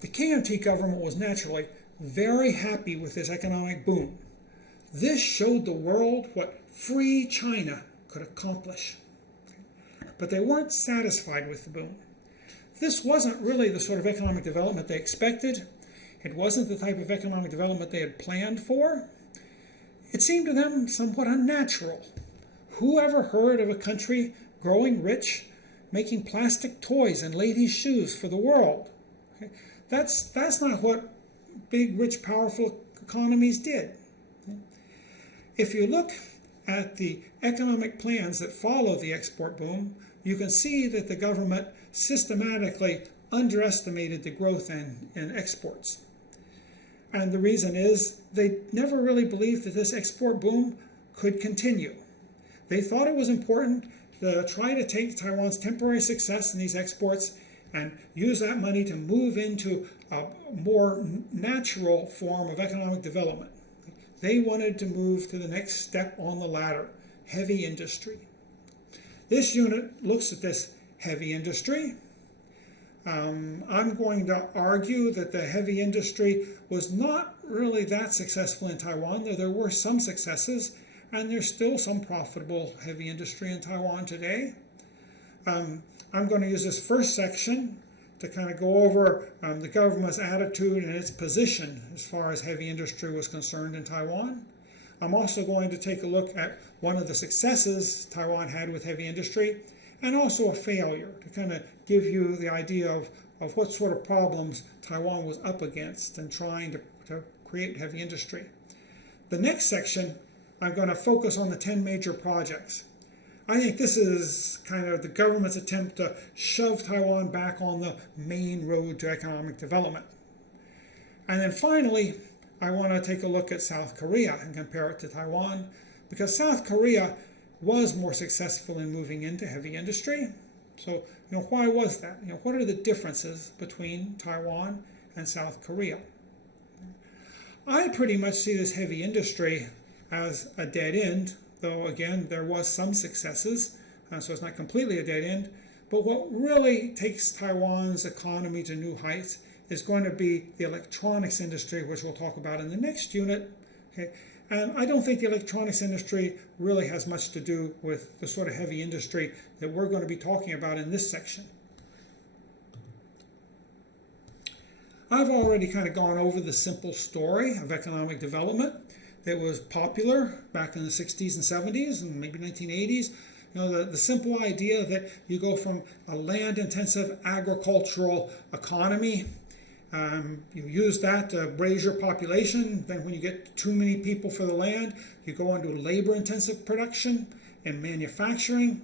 The KMT government was naturally very happy with this economic boom. This showed the world what free China could accomplish. But they weren't satisfied with the boom. This wasn't really the sort of economic development they expected. It wasn't the type of economic development they had planned for. It seemed to them somewhat unnatural. Who ever heard of a country growing rich, making plastic toys and ladies' shoes for the world? Okay? That's not what big, rich, powerful economies did. Okay? If you look at the economic plans that follow the export boom, you can see that the government systematically underestimated the growth in exports. And the reason is they never really believed that this export boom could continue. They thought it was important to try to take Taiwan's temporary success in these exports and use that money to move into a more natural form of economic development. They wanted to move to the next step on the ladder, heavy industry. This unit looks at this heavy industry. I'm going to argue that the heavy industry was not really that successful in Taiwan, though there were some successes, and there's still some profitable heavy industry in Taiwan today. I'm going to use this first section to kind of go over the government's attitude and its position as far as heavy industry was concerned in Taiwan. I'm also going to take a look at one of the successes Taiwan had with heavy industry, and also a failure, to kind of give you the idea of what sort of problems Taiwan was up against in trying to create heavy industry. The next section, I'm going to focus on the 10 major projects. I think this is kind of the government's attempt to shove Taiwan back on the main road to economic development. And then finally, I want to take a look at South Korea and compare it to Taiwan, because South Korea was more successful in moving into heavy industry. So, why was that? What are the differences between Taiwan and South Korea? I pretty much see this heavy industry as a dead end, though again, there was some successes, so it's not completely a dead end. But what really takes Taiwan's economy to new heights is going to be the electronics industry, which we'll talk about in the next unit. Okay? And I don't think the electronics industry really has much to do with the sort of heavy industry that we're going to be talking about in this section. I've already kind of gone over the simple story of economic development that was popular back in the 60s and 70s and maybe 1980s. The simple idea that you go from a land-intensive agricultural economy, you use that to raise your population. Then when you get too many people for the land, you go into labor-intensive production and manufacturing.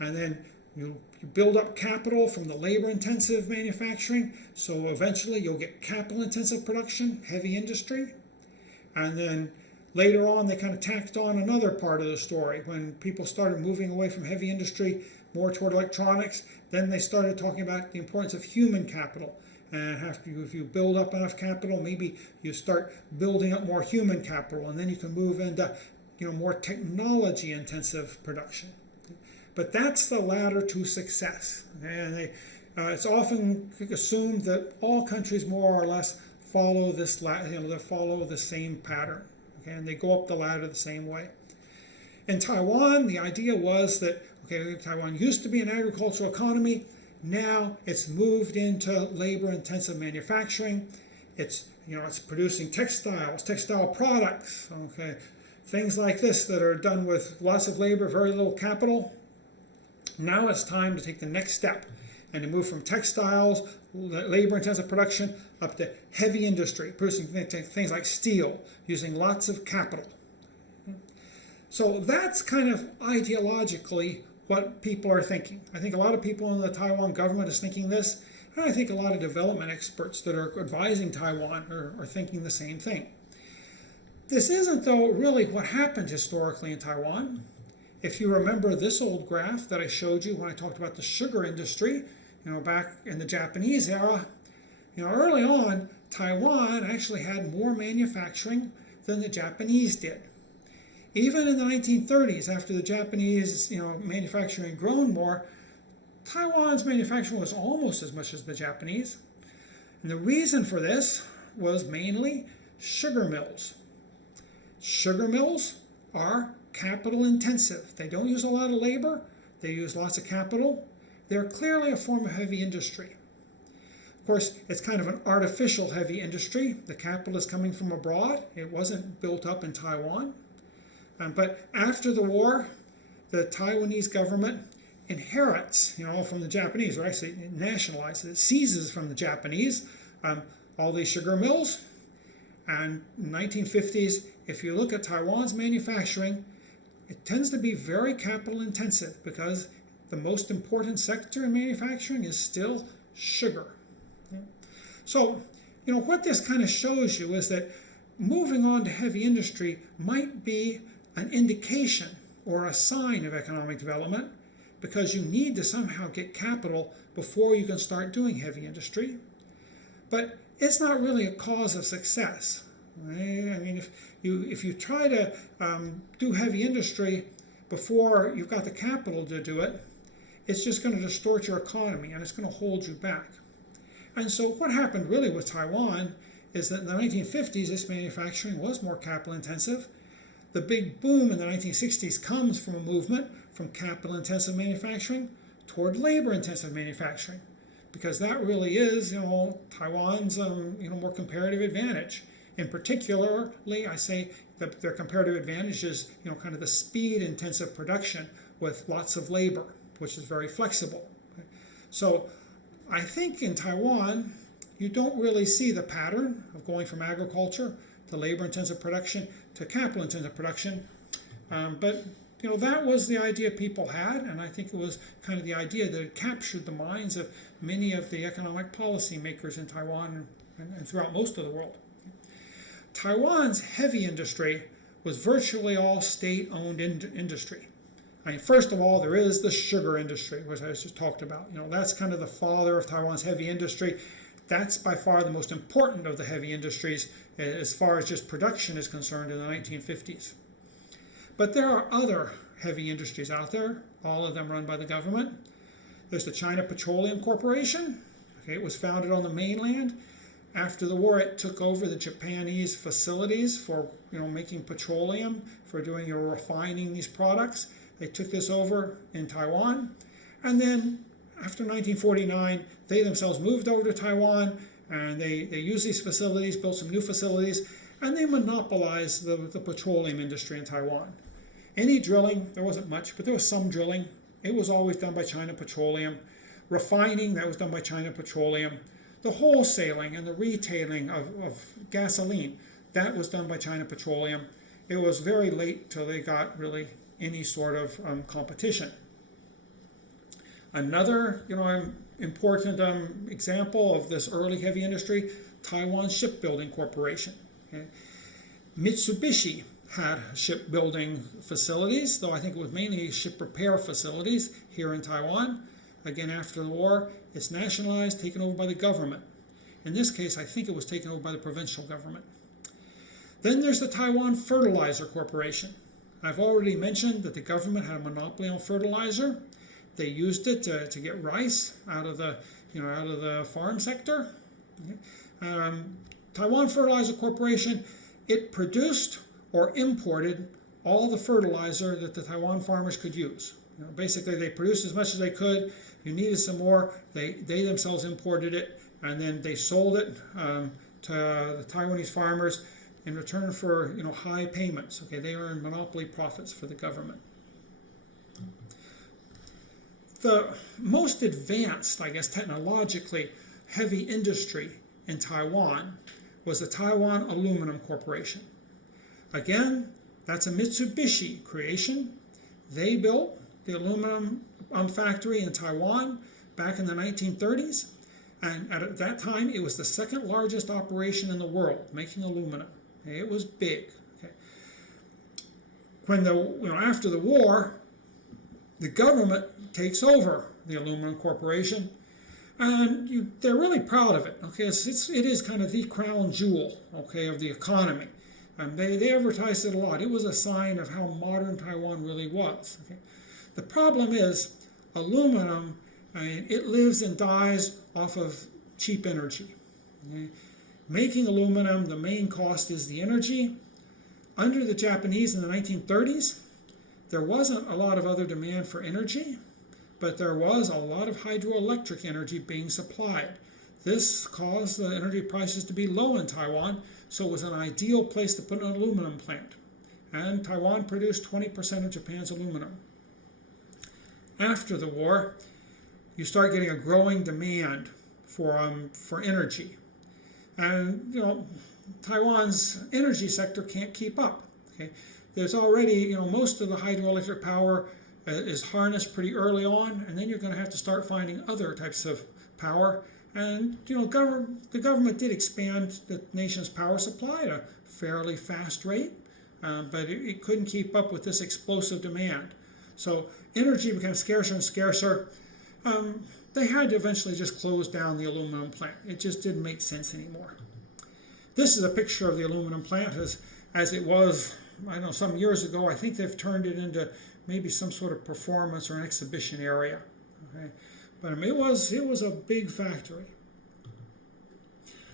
And then you build up capital from the labor-intensive manufacturing. So eventually you'll get capital-intensive production, heavy industry. And then later on, they kind of tacked on another part of the story. When people started moving away from heavy industry more toward electronics, then they started talking about the importance of human capital. And if you build up enough capital, maybe you start building up more human capital, and then you can move into more technology-intensive production. But that's the ladder to success. And it's often assumed that all countries more or less follow this, they follow the same pattern. Okay, and they go up the ladder the same way. In Taiwan, the idea was that Taiwan used to be an agricultural economy. Now it's moved into labor-intensive manufacturing. It's producing textile products, things like this that are done with lots of labor, very little capital. Now it's time to take the next step and to move from textiles, labor-intensive production, up to heavy industry, producing things like steel, using lots of capital. So that's kind of ideologically what people are thinking. I think a lot of people in the Taiwan government is thinking this, and I think a lot of development experts that are advising Taiwan are thinking the same thing. This isn't, though, really what happened historically in Taiwan. If you remember this old graph that I showed you when I talked about the sugar industry, back in the Japanese era, early on, Taiwan actually had more manufacturing than the Japanese did. Even in the 1930s, after the Japanese, manufacturing had grown more, Taiwan's manufacturing was almost as much as the Japanese. And the reason for this was mainly sugar mills. Sugar mills are capital intensive. They don't use a lot of labor. They use lots of capital. They're clearly a form of heavy industry. Of course, it's kind of an artificial heavy industry. The capital is coming from abroad. It wasn't built up in Taiwan. But after the war, the Taiwanese government inherits, from the Japanese, or actually nationalizes it, seizes from the Japanese all these sugar mills. And in the 1950s, if you look at Taiwan's manufacturing, it tends to be very capital intensive because the most important sector in manufacturing is still sugar. So, what this kind of shows you is that moving on to heavy industry might be an indication or a sign of economic development, because you need to somehow get capital before you can start doing heavy industry. But it's not really a cause of success. Right? I mean, if you try to do heavy industry before you've got the capital to do it, it's just going to distort your economy and it's going to hold you back. And so what happened really with Taiwan is that in the 1950s, this manufacturing was more capital intensive. The big boom in the 1960s comes from a movement from capital intensive manufacturing toward labor intensive manufacturing, because that really is, Taiwan's more comparative advantage. In particularly, I say that their comparative advantage is, kind of the speed intensive production with lots of labor, which is very flexible. So I think in Taiwan, you don't really see the pattern of going from agriculture to labor intensive production to capital intensive production. But that was the idea people had, and I think it was kind of the idea that it captured the minds of many of the economic policy makers in Taiwan and throughout most of the world. Taiwan's heavy industry was virtually all state-owned industry. I mean, first of all, there is the sugar industry, which I just talked about. That's kind of the father of Taiwan's heavy industry. That's by far the most important of the heavy industries as far as just production is concerned in the 1950s. But there are other heavy industries out there, all of them run by the government. There's the China Petroleum Corporation. Okay, it was founded on the mainland. After the war, it took over the Japanese facilities for making petroleum, for doing refining these products. They took this over in Taiwan. And then after 1949, they themselves moved over to Taiwan, and they used these facilities, built some new facilities, and they monopolized the petroleum industry in Taiwan. Any drilling, there wasn't much, but there was some drilling. It was always done by China Petroleum. Refining, that was done by China Petroleum. The wholesaling and the retailing of gasoline, that was done by China Petroleum. It was very late till they got really any sort of competition. Another important example of this early heavy industry, Taiwan Shipbuilding Corporation. Okay. Mitsubishi had shipbuilding facilities, though I think it was mainly ship repair facilities here in Taiwan. Again, after the war, it's nationalized, taken over by the government. In this case, I think it was taken over by the provincial government. Then there's the Taiwan Fertilizer Corporation. I've already mentioned that the government had a monopoly on fertilizer. They used it to get rice out of the farm sector. Okay. Taiwan Fertilizer Corporation, it produced or imported all the fertilizer that the Taiwan farmers could use. Basically, they produced as much as they could. You needed some more. They themselves imported it, and then they sold it to the Taiwanese farmers in return for high payments. Okay, they earned monopoly profits for the government. The most advanced, I guess, technologically heavy industry in Taiwan was the Taiwan Aluminum Corporation. Again, that's a Mitsubishi creation. They built the aluminum factory in Taiwan back in the 1930s, and at that time it was the second largest operation in the world making aluminum. It was big. Okay. When after the war, the government takes over the aluminum corporation, and they're really proud of it. Okay, it is kind of the crown jewel, okay, of the economy. They advertised it a lot. It was a sign of how modern Taiwan really was. Okay. The problem is aluminum, it lives and dies off of cheap energy. Okay. Making aluminum, the main cost is the energy. Under the Japanese in the 1930s, there wasn't a lot of other demand for energy, but there was a lot of hydroelectric energy being supplied. This caused the energy prices to be low in Taiwan, so it was an ideal place to put an aluminum plant. And Taiwan produced 20% of Japan's aluminum. After the war, you start getting a growing demand for energy. And Taiwan's energy sector can't keep up. Okay? There's already, most of the hydroelectric power is harnessed pretty early on, and then you're going to have to start finding other types of power. And the government did expand the nation's power supply at a fairly fast rate, but it couldn't keep up with this explosive demand. So energy became scarcer and scarcer. They had to eventually just close down the aluminum plant. It just didn't make sense anymore. This is a picture of the aluminum plant as it was, I don't know, some years ago. I think they've turned it into maybe some sort of performance or an exhibition area. Okay? But I mean, it was a big factory.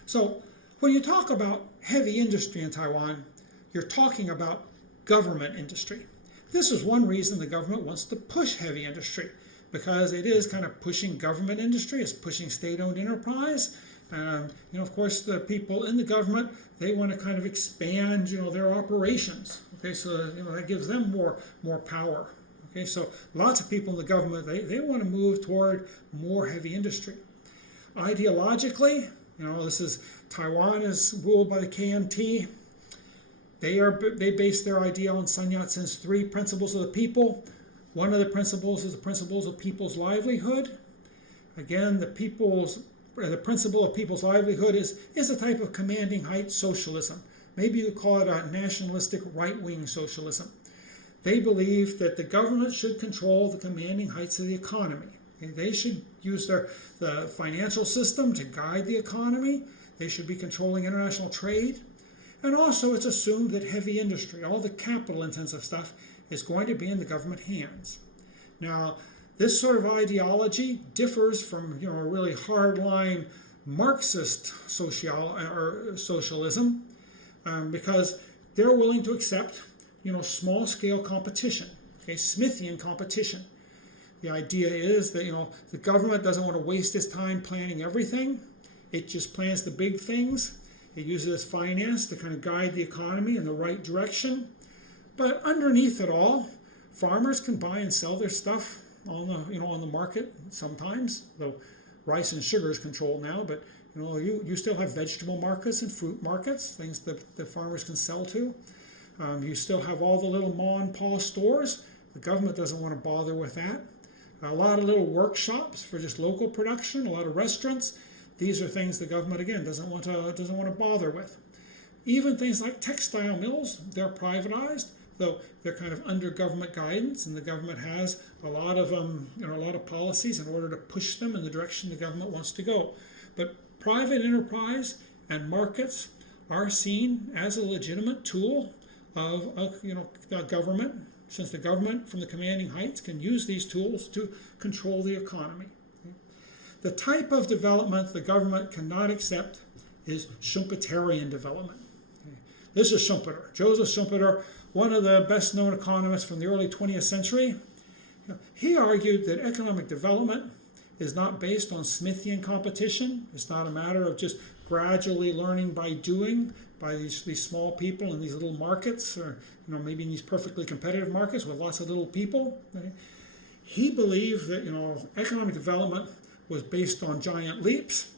So when you talk about heavy industry in Taiwan, you're talking about government industry. This is one reason the government wants to push heavy industry, because it is kind of pushing government industry, it's pushing state-owned enterprise. Of course, the people in the government, they want to kind of expand, their operations. Okay, so that gives them more power. Okay, so lots of people in the government, they want to move toward more heavy industry. Ideologically, Taiwan is ruled by the KMT. They base their idea on Sun Yat-sen's 3 principles of the people. One of the principles is the principles of people's livelihood. Again, the principle of people's livelihood is a type of commanding height socialism. Maybe you could call it a nationalistic right-wing socialism. They believe that the government should control the commanding heights of the economy. Okay? They should use the financial system to guide the economy. They should be controlling international trade. And also it's assumed that heavy industry, all the capital-intensive stuff, is going to be in the government hands. Now, this sort of ideology differs from a really hardline Marxist socialism because they're willing to accept small-scale competition, okay, Smithian competition. The idea is that the government doesn't want to waste its time planning everything. It just plans the big things. It uses finance to kind of guide the economy in the right direction. But underneath it all, farmers can buy and sell their stuff on the market sometimes, though rice and sugar is controlled now, but you still have vegetable markets and fruit markets, things that the farmers can sell to. You still have all the little ma and pa stores. The government doesn't want to bother with that. A lot of little workshops for just local production, a lot of restaurants. These are things the government, again, doesn't want to bother with. Even things like textile mills, they're privatized, though they're kind of under government guidance, and the government has a lot of policies in order to push them in the direction the government wants to go. But private enterprise and markets are seen as a legitimate tool of the government, since the government from the commanding heights can use these tools to control the economy. The type of development the government cannot accept is Schumpeterian development. This is Schumpeter, Joseph Schumpeter, one of the best-known economists from the early 20th century. He argued that economic development is not based on Smithian competition. It's not a matter of just gradually learning by doing by these small people in these little markets, or maybe in these perfectly competitive markets with lots of little people. Right? He believed that economic development was based on giant leaps,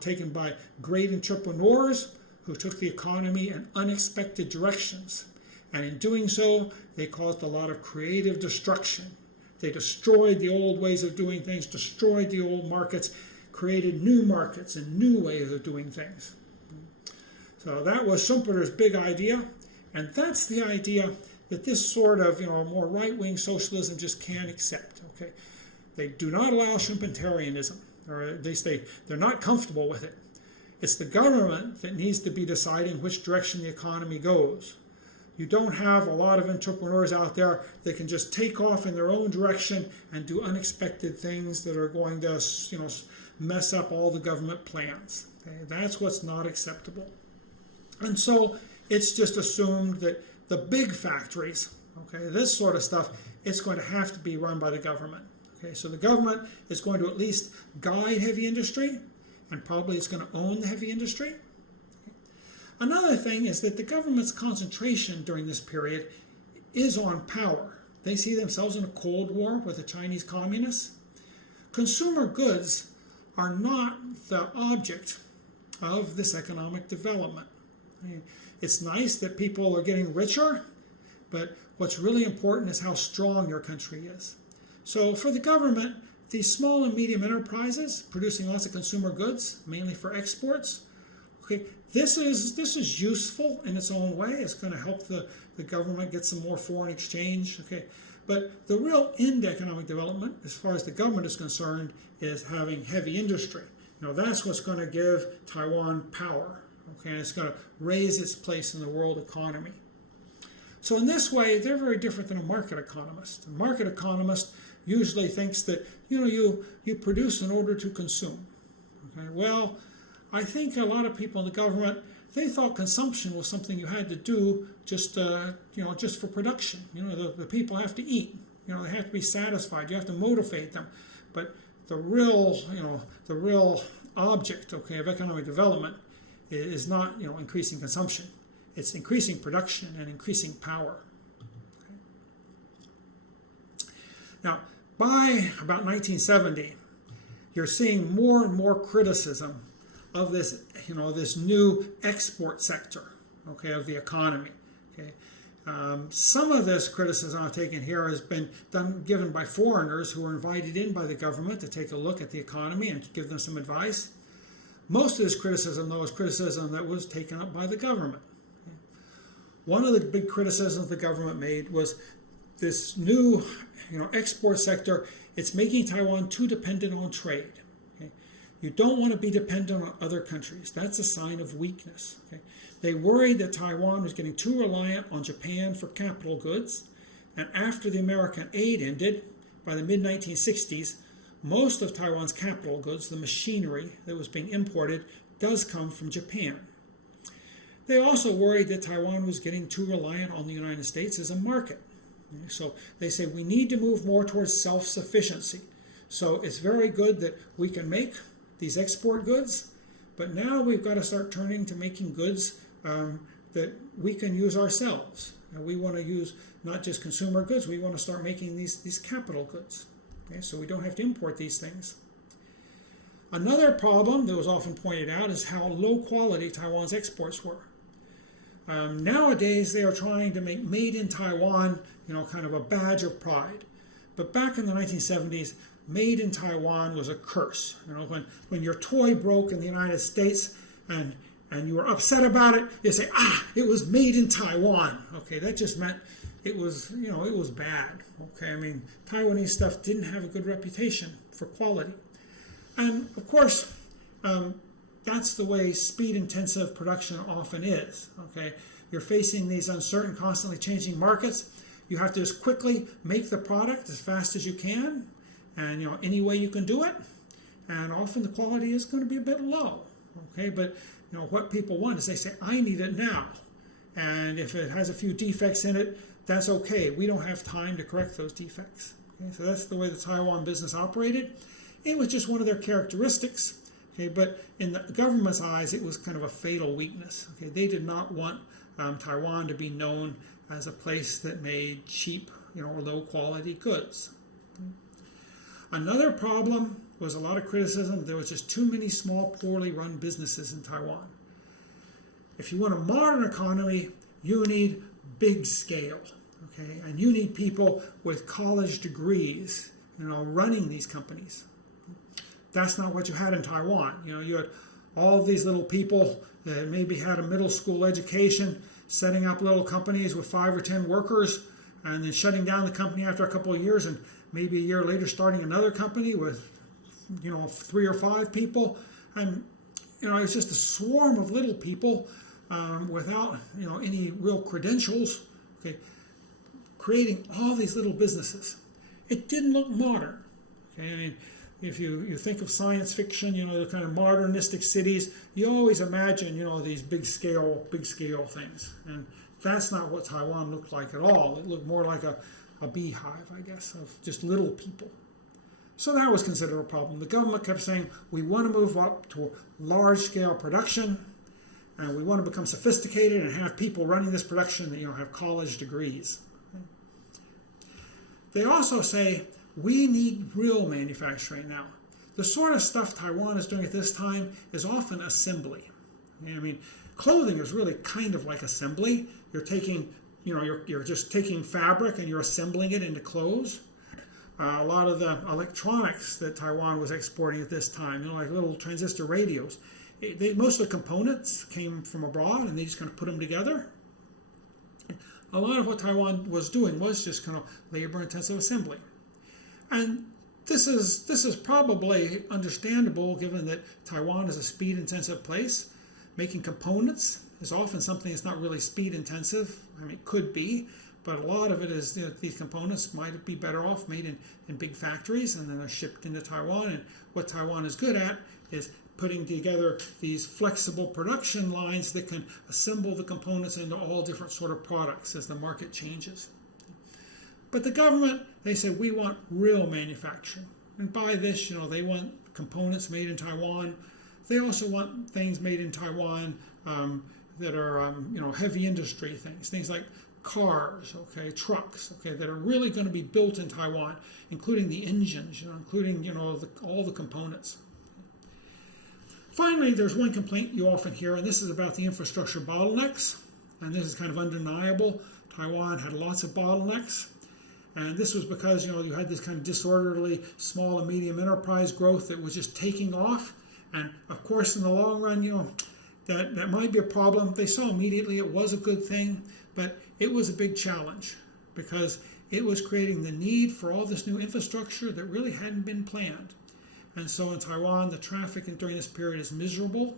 taken by great entrepreneurs who took the economy in unexpected directions. And in doing so, they caused a lot of creative destruction. They destroyed the old ways of doing things, destroyed the old markets, created new markets and new ways of doing things. So that was Schumpeter's big idea, and that's the idea that this sort of more right-wing socialism just can't accept. Okay, they do not allow Schumpeterianism, or at least they're not comfortable with it. It's the government that needs to be deciding which direction the economy goes. You don't have a lot of entrepreneurs out there that can just take off in their own direction and do unexpected things that are going to mess up all the government plans. Okay? That's what's not acceptable. And so it's just assumed that the big factories, okay, this sort of stuff, it's going to have to be run by the government. Okay, so the government is going to at least guide heavy industry, and probably it's going to own the heavy industry. Another thing is that the government's concentration during this period is on power. They see themselves in a Cold War with the Chinese communists. Consumer goods are not the object of this economic development. I mean, it's nice that people are getting richer, but what's really important is how strong your country is. So for the government, these small and medium enterprises producing lots of consumer goods, mainly for exports, okay, this is useful in its own way. It's going to help the government get some more foreign exchange. Okay, but the real end to economic development, as far as the government is concerned, is having heavy industry. You know, that's what's going to give Taiwan power. Okay, and it's going to raise its place in the world economy. So in this way, they're very different than a market economist. A market economist usually thinks that you produce in order to consume. Okay, well, I think a lot of people in the government, they thought consumption was something you had to do just for production. The people have to eat. They have to be satisfied. You have to motivate them. But the real object, okay, of economic development is not increasing consumption. It's increasing production and increasing power. Okay. Now, by about 1970, you're seeing more and more criticism of this, this new export sector, okay, of the economy. Okay, some of this criticism I've taken here has been given by foreigners who were invited in by the government to take a look at the economy and give them some advice. Most of this criticism, though, is criticism that was taken up by the government. Okay. One of the big criticisms the government made was this new, export sector. It's making Taiwan too dependent on trade. You don't want to be dependent on other countries. That's a sign of weakness. Okay? They worried that Taiwan was getting too reliant on Japan for capital goods. And after the American aid ended, by the mid-1960s, most of Taiwan's capital goods, the machinery that was being imported, does come from Japan. They also worried that Taiwan was getting too reliant on the United States as a market. Okay? So they say we need to move more towards self-sufficiency. So it's very good that we can make these export goods, but now we've got to start turning to making goods that we can use ourselves. And we want to use not just consumer goods, we want to start making these capital goods. Okay, so we don't have to import these things. Another problem that was often pointed out is how low quality Taiwan's exports were. Nowadays, they are trying to make made in Taiwan, kind of a badge of pride. But back in the 1970s, made in Taiwan was a curse. When your toy broke in the United States and you were upset about it, you say, it was made in Taiwan. Okay, that just meant it was bad. Okay, I mean, Taiwanese stuff didn't have a good reputation for quality. And of course, that's the way speed-intensive production often is. Okay, you're facing these uncertain, constantly changing markets. You have to just quickly make the product as fast as you can, and any way you can do it. And often the quality is going to be a bit low. Okay, but what people want is they say, I need it now, and if it has a few defects in it, that's okay. We don't have time to correct those defects. Okay, so that's the way the Taiwan business operated. It was just one of their characteristics. Okay, but in the government's eyes, it was kind of a fatal weakness. Okay, they did not want Taiwan to be known as a place that made cheap, low quality goods. Another problem was a lot of criticism. There was just too many small, poorly run businesses in Taiwan. If you want a modern economy, you need big scale, okay? And you need people with college degrees, running these companies. That's not what you had in Taiwan. You had all of these little people that maybe had a middle school education, setting up little companies with 5 or 10 workers, and then shutting down the company after a couple of years, and maybe a year later starting another company with 3 or 5 people. And it's just a swarm of little people without any real credentials, okay, creating all these little businesses. It didn't look modern. Okay, I mean, if you think of science fiction, the kind of modernistic cities, you always imagine, these big scale things. And that's not what Taiwan looked like at all. It looked more like a beehive, I guess, of just little people. So that was considered a problem. The government kept saying, we want to move up to large scale production, and we want to become sophisticated and have people running this production that, have college degrees. They also say, we need real manufacturing now. The sort of stuff Taiwan is doing at this time is often assembly. Clothing is really kind of like assembly. You're taking, you're just taking fabric and you're assembling it into clothes. A lot of the electronics that Taiwan was exporting at this time, like little transistor radios, most of the components came from abroad and they just kind of put them together. A lot of what Taiwan was doing was just kind of labor-intensive assembly. And this is probably understandable given that Taiwan is a speed-intensive place. Making components is often something that's not really speed-intensive. It could be, but a lot of it is these components might be better off made in big factories and then they're shipped into Taiwan. And what Taiwan is good at is putting together these flexible production lines that can assemble the components into all different sort of products as the market changes. But the government, they say, we want real manufacturing. And by this, they want components made in Taiwan. They also want things made in Taiwan that are, heavy industry things like cars, trucks, that are really going to be built in Taiwan, including the engines, including, all the components. Finally, there's one complaint you often hear, and this is about the infrastructure bottlenecks. And this is kind of undeniable. Taiwan had lots of bottlenecks. And this was because, you had this kind of disorderly small and medium enterprise growth that was just taking off. And of course, in the long run, that might be a problem. They saw immediately it was a good thing, but it was a big challenge because it was creating the need for all this new infrastructure that really hadn't been planned. And so in Taiwan, the traffic during this period is miserable.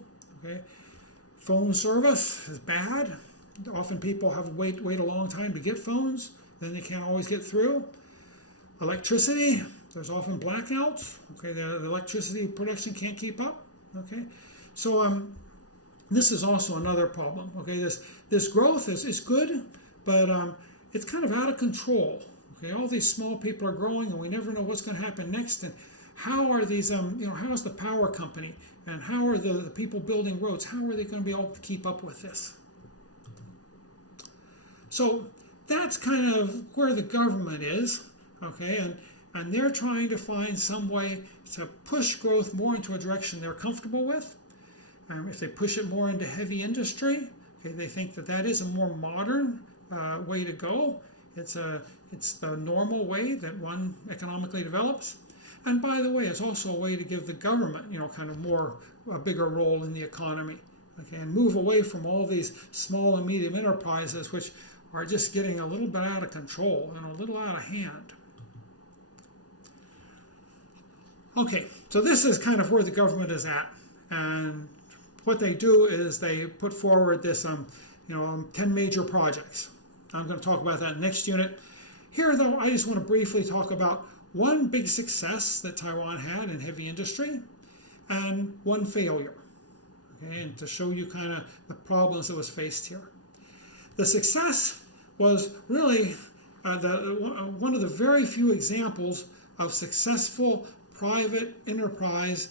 Phone service is bad. Often people have to wait a long time to get phones. Then they can't always get through. Electricity, there's often blackouts. The electricity production can't keep up. So this is also another problem. This growth is good, but it's kind of out of control. All these small people are growing, and we never know what's going to happen next. And how are these, how is the power company, and how are the people building roads? How are they going to be able to keep up with this? So that's kind of where the government is, and they're trying to find some way to push growth more into a direction they're comfortable with. If they push it more into heavy industry, they think that is a more modern way to go. It's the normal way that one economically develops. And by the way, it's also a way to give the government, kind of a bigger role in the economy, and move away from all these small and medium enterprises, which are just getting a little bit out of control and a little out of hand. So this is kind of where the government is at. And what they do is they put forward this, 10 major projects. I'm going to talk about that in the next unit. Here, though, I just want to briefly talk about one big success that Taiwan had in heavy industry and one failure, and to show you kind of the problems that was faced here. The success was really one of the very few examples of successful private enterprise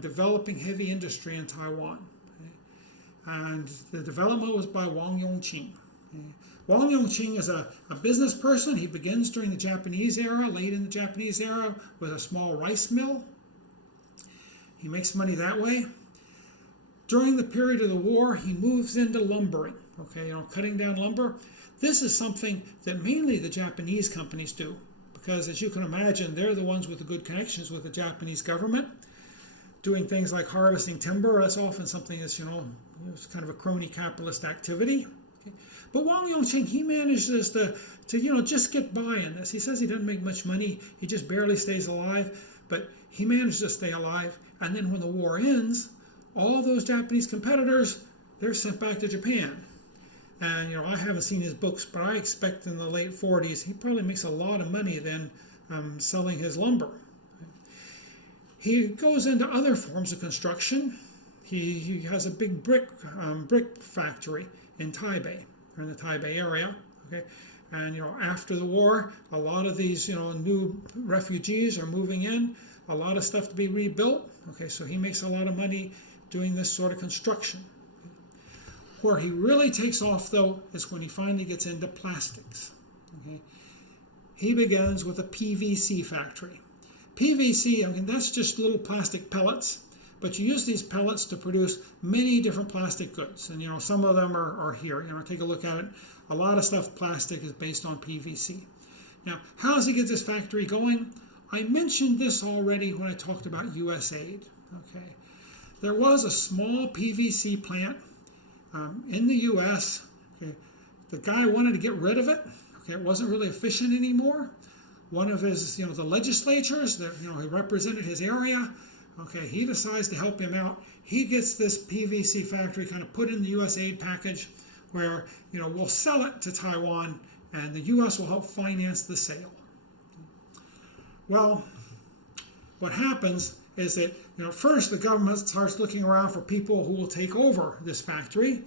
developing heavy industry in Taiwan. And the development was by Wang Yongqing. Wang Yongqing is a business person. He begins during the Japanese era, late in the Japanese era, with a small rice mill. He makes money that way. During the period of the war, he moves into lumbering, cutting down lumber. This is something that mainly the Japanese companies do, because as you can imagine, they're the ones with the good connections with the Japanese government. Doing things like harvesting timber, that's often something that's, it's kind of a crony capitalist activity. But Wang Yongqing, he manages to just get by in this. He says he doesn't make much money. He just barely stays alive, but he manages to stay alive. And then when the war ends, all those Japanese competitors, they're sent back to Japan. And, I haven't seen his books, but I expect in the late 40s, he probably makes a lot of money then selling his lumber. He goes into other forms of construction. He has a big brick factory in Taipei, or in the Taipei area. Okay, and after the war, a lot of these new refugees are moving in. A lot of stuff to be rebuilt. Okay, so he makes a lot of money doing this sort of construction. Where he really takes off, though, is when he finally gets into plastics. Okay, he begins with a PVC factory. PVC, that's just little plastic pellets, but you use these pellets to produce many different plastic goods, and some of them are here. Take a look at it. A lot of stuff plastic is based on PVC. Now, how does he get this factory going? I mentioned this already when I talked about USAID. Okay, there was a small PVC plant in the U.S. Okay, the guy wanted to get rid of it. Okay, it wasn't really efficient anymore. One of his, the legislatures that he represented his area. Okay, he decides to help him out. He gets this PVC factory kind of put in the USAID package, where we'll sell it to Taiwan, and the U.S. will help finance the sale. Well, what happens is that first the government starts looking around for people who will take over this factory.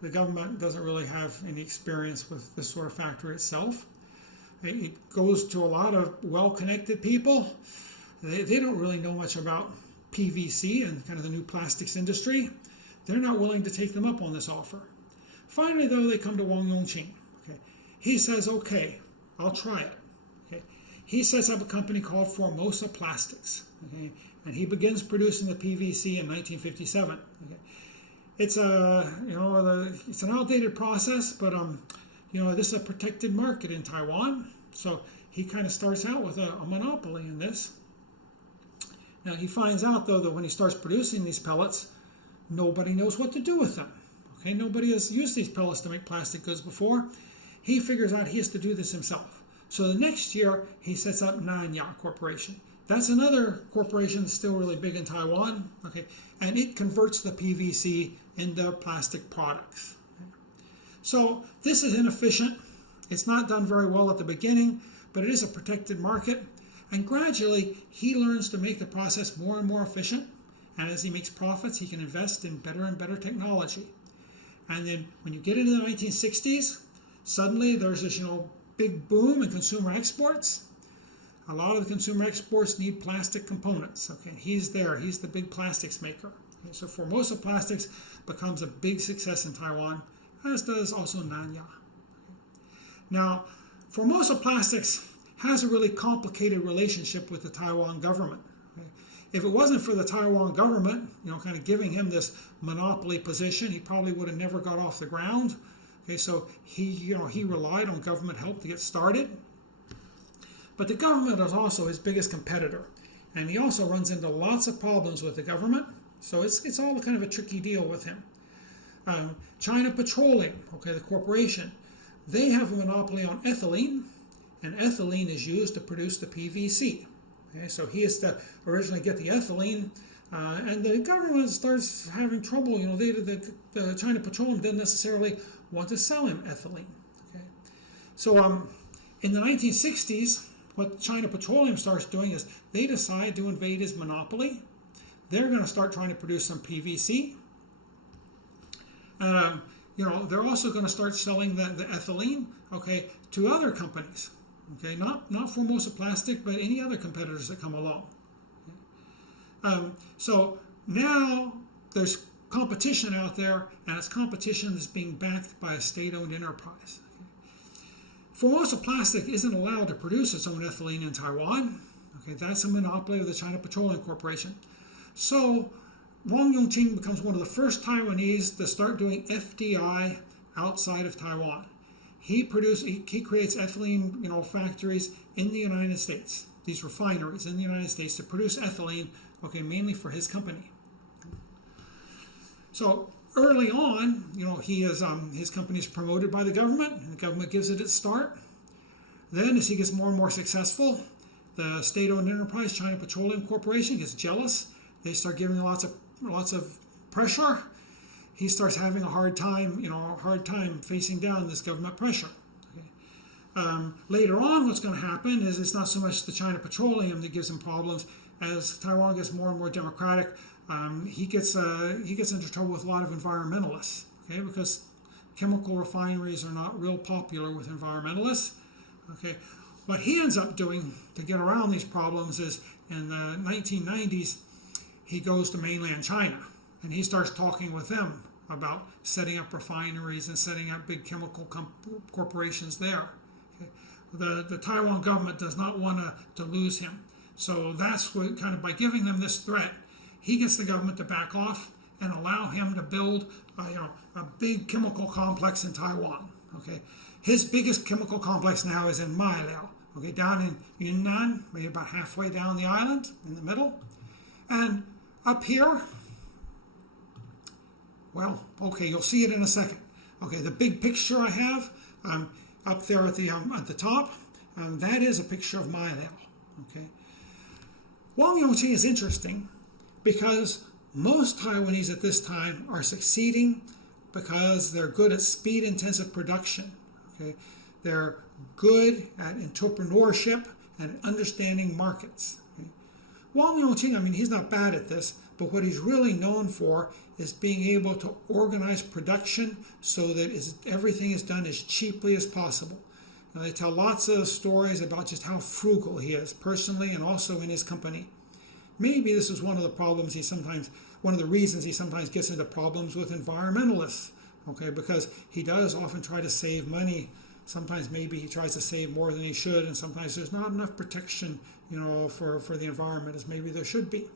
The government doesn't really have any experience with this sort of factory itself. It goes to a lot of well-connected people. They don't really know much about PVC and kind of the new plastics industry. They're not willing to take them up on this offer. Finally, though, they come to Wang Yongqing. Okay, he says, "Okay, I'll try it." Okay, he sets up a company called Formosa Plastics. Okay, and he begins producing the PVC in 1957. Okay, it's it's an outdated process, but this is a protected market in Taiwan, so he kind of starts out with a monopoly in this. Now he finds out, though, that when he starts producing these pellets, nobody knows what to do with them. Okay, nobody has used these pellets to make plastic goods before. He figures out he has to do this himself. So the next year, he sets up Nanya Corporation. That's another corporation that's still really big in Taiwan. Okay, and it converts the PVC into plastic products. So this is inefficient. It's not done very well at the beginning, but it is a protected market. And gradually, he learns to make the process more and more efficient. And as he makes profits, he can invest in better and better technology. And then when you get into the 1960s, suddenly there's this big boom in consumer exports. A lot of the consumer exports need plastic components. Okay, he's there. He's the big plastics maker. Okay, so Formosa Plastics becomes a big success in Taiwan, as does also Nanya. Now, Formosa Plastics has a really complicated relationship with the Taiwan government. Okay? If it wasn't for the Taiwan government, kind of giving him this monopoly position, he probably would have never got off the ground. Okay, so he relied on government help to get started. But the government is also his biggest competitor, and he also runs into lots of problems with the government. So it's all kind of a tricky deal with him. China Petroleum, okay, the corporation, they have a monopoly on ethylene, and ethylene is used to produce the PVC. Okay, so he has to originally get the ethylene, and the government starts having trouble. The China Petroleum didn't necessarily want to sell him ethylene. Okay, so in the 1960s, what China Petroleum starts doing is they decide to invade his monopoly. They're going to start trying to produce some PVC. They're also going to start selling the ethylene, okay, to other companies. Okay, not Formosa Plastic, but any other competitors that come along. Okay. So now there's competition out there, and it's competition that's being backed by a state-owned enterprise. Okay. Formosa Plastic isn't allowed to produce its own ethylene in Taiwan. Okay, that's a monopoly of the China Petroleum Corporation. So Wang Yongqing becomes one of the first Taiwanese to start doing FDI outside of Taiwan. He creates ethylene, factories in the United States. These refineries in the United States to produce ethylene, okay, mainly for his company. So early on, his company is promoted by the government, and the government gives it its start. Then, as he gets more and more successful, the state-owned enterprise, China Petroleum Corporation, gets jealous. They start giving lots of pressure. He starts having a hard time facing down this government pressure. Okay. Later on, what's going to happen is it's not so much the China Petroleum that gives him problems as Taiwan gets more and more democratic, he gets into trouble with a lot of environmentalists, okay, because chemical refineries are not real popular with environmentalists, okay. What he ends up doing to get around these problems is in the 1990s, he goes to mainland China and he starts talking with them about setting up refineries and setting up big chemical corporations there. Okay. The Taiwan government does not want to lose him. So that's what, kind of by giving them this threat, he gets the government to back off and allow him to build a big chemical complex in Taiwan. Okay. His biggest chemical complex now is in Mailiao, okay, down in Yunnan, maybe about halfway down the island in the middle. And up here, well, okay, you'll see it in a second. Okay, the big picture I have up there at the top, that is a picture of Mailiao. Okay, Wang Yongqing is interesting because most Taiwanese at this time are succeeding because they're good at speed-intensive production. Okay, they're good at entrepreneurship and understanding markets. Okay? Wang Yongqing, I mean, he's not bad at this, but what he's really known for is being able to organize production so that everything is done as cheaply as possible. And they tell lots of stories about just how frugal he is personally and also in his company. Maybe this is one of the problems one of the reasons he sometimes gets into problems with environmentalists, okay, because he does often try to save money. Sometimes maybe he tries to save more than he should, and sometimes there's not enough protection, for the environment as maybe there should be.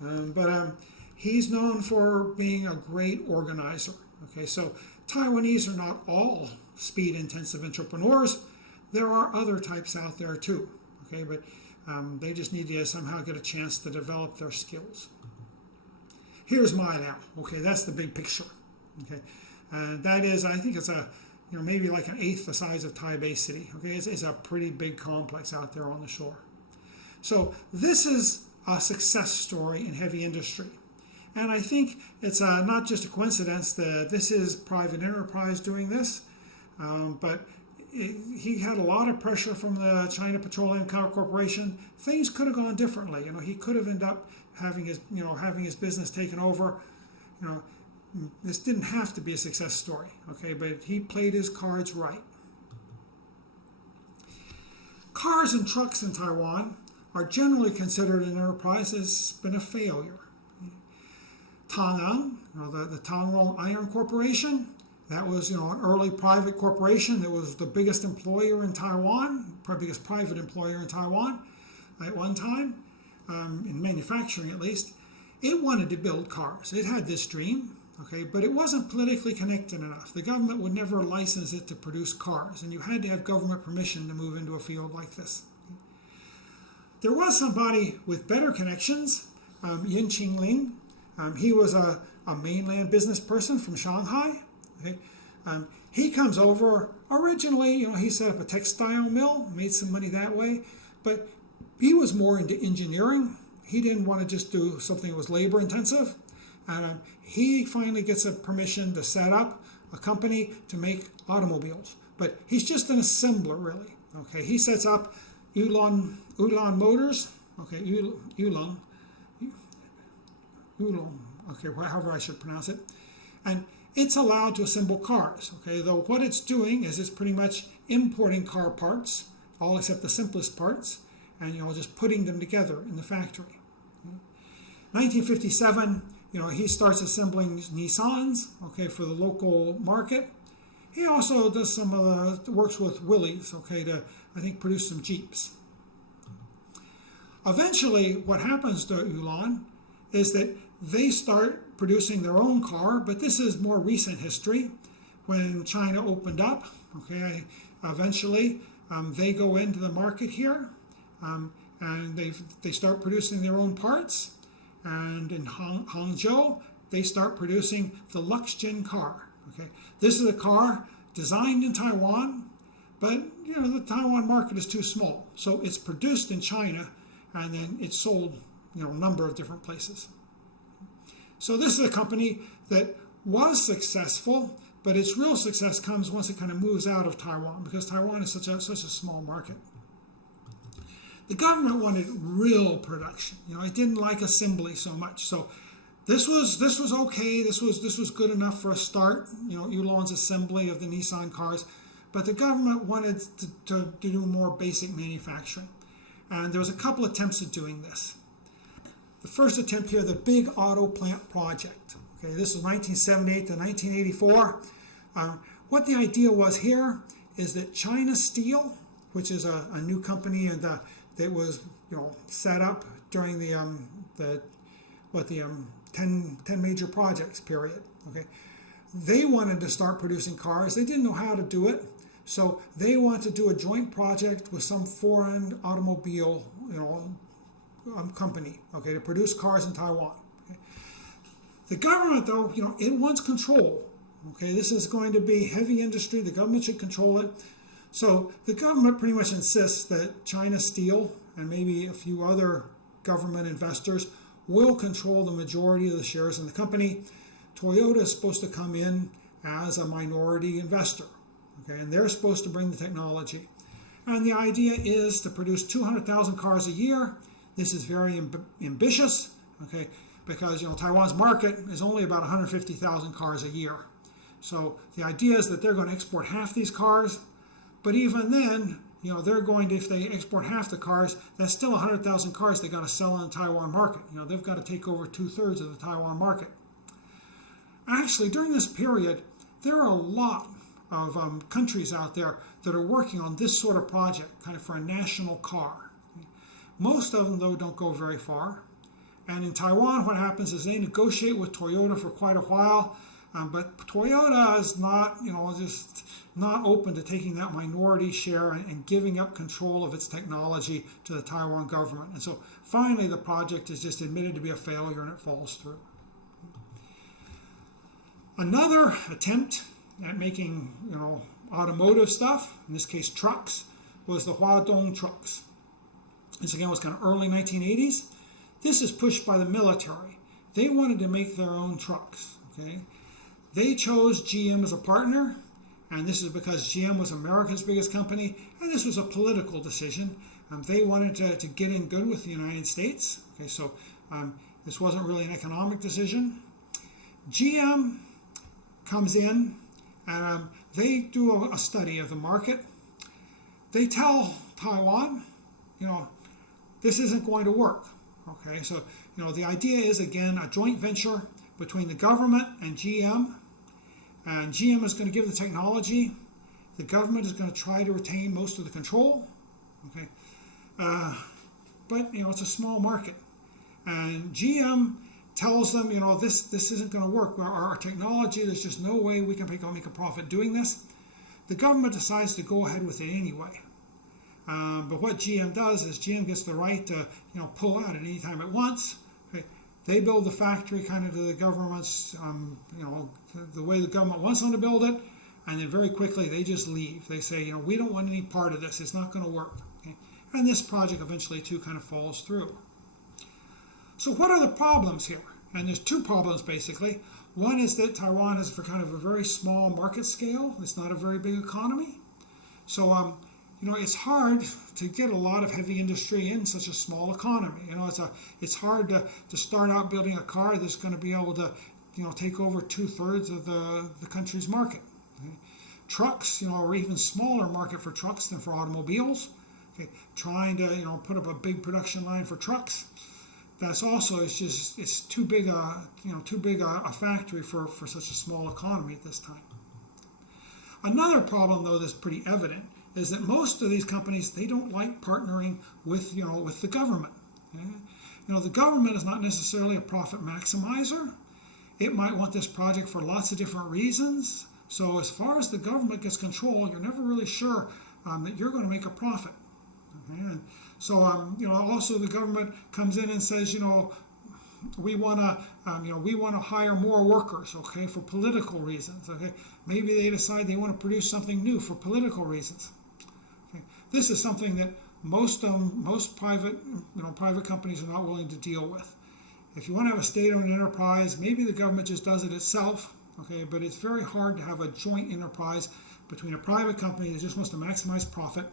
But he's known for being a great organizer. Okay, so Taiwanese are not all speed-intensive entrepreneurs. There are other types out there too. Okay, but they just need to somehow get a chance to develop their skills. Here's Mailiao. Okay, that's the big picture. Okay, that is, I think it's maybe like an eighth the size of Taipei City. Okay, it's a pretty big complex out there on the shore. So this is a success story in heavy industry. And I think it's not just a coincidence that this is private enterprise doing this, but he had a lot of pressure from the China Petroleum Corporation. Things could have gone differently. He could have ended up having his business taken over. This didn't have to be a success story, okay, but he played his cards right. Cars and trucks in Taiwan are generally considered an enterprise that's been a failure. Tang'an, the Tang'an Iron Corporation, that was an early private corporation that was the biggest employer in Taiwan, biggest private employer in Taiwan at one time, in manufacturing at least. It wanted to build cars. It had this dream, okay, but it wasn't politically connected enough. The government would never license it to produce cars, and you had to have government permission to move into a field like this. There was somebody with better connections, Yin Qingling. He was a mainland business person from Shanghai. Okay? He comes over. Originally, he set up a textile mill, made some money that way, but he was more into engineering. He didn't want to just do something that was labor intensive. And he finally gets a permission to set up a company to make automobiles. But he's just an assembler, really. Okay, he sets up Ulan Motors. Okay, Ulan. Okay, however I should pronounce it. And it's allowed to assemble cars. Okay, though what it's doing is it's pretty much importing car parts, all except the simplest parts, and just putting them together in the factory. 1957, he starts assembling Nissans, okay, for the local market. He also does some of the works with Willys, okay, to I think produce some Jeeps. Eventually, what happens to Ulan is that they start producing their own car, but this is more recent history. When China opened up, okay, eventually they go into the market here, and they start producing their own parts. And in Hangzhou, they start producing the Luxgen car. Okay, this is a car designed in Taiwan, but the Taiwan market is too small, so it's produced in China, and then it's sold a number of different places. So this is a company that was successful, but its real success comes once it kind of moves out of Taiwan, because Taiwan is such a small market. The government wanted real production. It didn't like assembly so much. So this was okay. This was good enough for a start. Elon's assembly of the Nissan cars, but the government wanted to do more basic manufacturing, and there was a couple attempts at doing this. The first attempt here, the Big Auto Plant Project. Okay, this was 1978 to 1984. What the idea was here is that China Steel, which is a new company and that was set up during the 10 major projects period. Okay, they wanted to start producing cars. They didn't know how to do it, so they wanted to do a joint project with some foreign automobile company, okay, to produce cars in Taiwan. Okay. The government, though, it wants control. Okay, this is going to be heavy industry. The government should control it. So the government pretty much insists that China Steel and maybe a few other government investors will control the majority of the shares in the company. Toyota is supposed to come in as a minority investor, okay, and they're supposed to bring the technology. And the idea is to produce 200,000 cars a year. This is very ambitious, okay, because Taiwan's market is only about 150,000 cars a year. So the idea is that they're going to export half these cars, but even then, they're going to, if they export half the cars, that's still 100,000 cars they got to sell in the Taiwan market. They've got to take over 2/3 of the Taiwan market. Actually, during this period, there are a lot of countries out there that are working on this sort of project, kind of for a national car. Most of them, though, don't go very far. And in Taiwan, what happens is they negotiate with Toyota for quite a while, but Toyota is not, just not open to taking that minority share and giving up control of its technology to the Taiwan government. And so finally, the project is just admitted to be a failure and it falls through. Another attempt at making, automotive stuff, in this case trucks, was the Huadong trucks. This again was kind of early 1980s. This is pushed by the military. They wanted to make their own trucks. Okay, they chose GM as a partner, and this is because GM was America's biggest company, and this was a political decision. They wanted to get in good with the United States. Okay, so this wasn't really an economic decision. GM comes in, and they do a study of the market. They tell Taiwan, this isn't going to work. Okay, so the idea is again a joint venture between the government and GM is going to give the technology. The government is going to try to retain most of the control. Okay, but it's a small market, and GM tells them this isn't going to work. Our technology, there's just no way we can make a profit doing this. The government decides to go ahead with it anyway. But what GM does is GM gets the right to pull out at any time it wants. Okay? They build the factory kind of to the government's the way the government wants them to build it, and then very quickly they just leave. They say we don't want any part of this. It's not going to work. Okay? And this project eventually too kind of falls through. So what are the problems here? And there's two problems basically. One is that Taiwan is for kind of a very small market scale. It's not a very big economy. So it's hard to get a lot of heavy industry in such a small economy. It's hard to start out building a car that's going to be able to take over 2/3 of the country's market. Okay? Trucks, or even smaller market for trucks than for automobiles. Okay? Trying to put up a big production line for trucks, that's also it's too big a factory for such a small economy at this time. Another problem, though, that's pretty evident is that most of these companies, they don't like partnering with the government. Okay? The government is not necessarily a profit maximizer. It might want this project for lots of different reasons. So as far as the government gets control, you're never really sure that you're going to make a profit. Okay? And so also the government comes in and says, we want to hire more workers, okay, for political reasons. Okay, maybe they decide they want to produce something new for political reasons. Okay? This is something that most private companies are not willing to deal with. If you want to have a state-owned enterprise, maybe the government just does it itself. Okay, but it's very hard to have a joint enterprise between a private company that just wants to maximize profit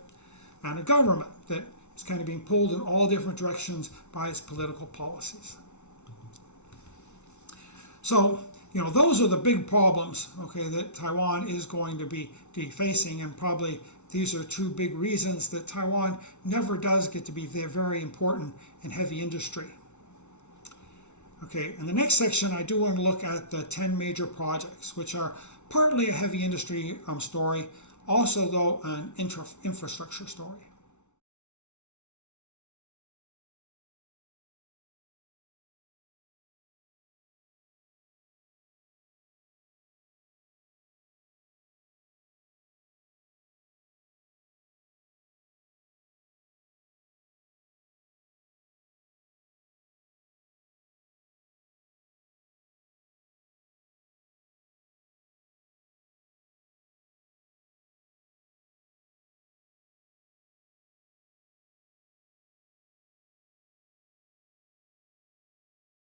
and a government that It's kind of being pulled in all different directions by its political policies. So, those are the big problems, okay, that Taiwan is going to be facing, and probably these are two big reasons that Taiwan never does get to be very important in heavy industry. Okay, in the next section, I do want to look at the 10 major projects, which are partly a heavy industry story, also, though, an infrastructure story.